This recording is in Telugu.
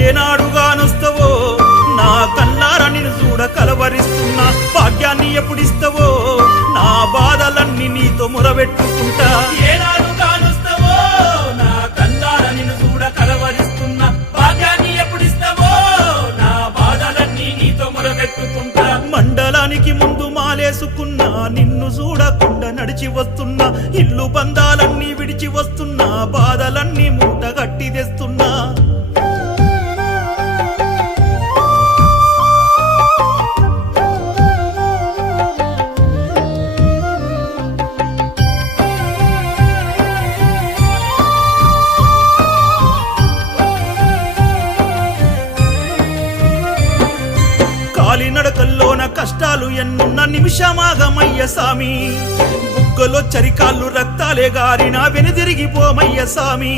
ఏనాడుగానొస్తావో నా కల్లార నిన్ను చూడ కలవరిస్తున్నా భాగ్యాన్ని ఎప్పుడిస్తావో నా బాధలన్నీ నీతో మొరబెట్టుకుంటా ఏనాడుగానొస్తావో నా కల్లార నిన్ను చూడ కలవరిస్తున్నా భాగ్యాన్ని ఎప్పుడిస్తావో నా బాధలన్నీ నీతో మొరబెట్టుకుంటా మండలానికి ముందు మాలేసుకున్నా నిన్ను చూడకుండా నడిచి వస్తున్నా ఇల్లు బంధాలన్నీ విడిచి వస్తున్నా బాధలన్నీ మూట గట్టి తెస్తున్నా కాలినడకల్లోన కష్టాలు ఎన్నున్న నిమిషమాగమయ్య సామి బుగ్గలో చరికాళ్ళు రక్తాలే గారిన వెనుదిరిగిపోమయ్య సామి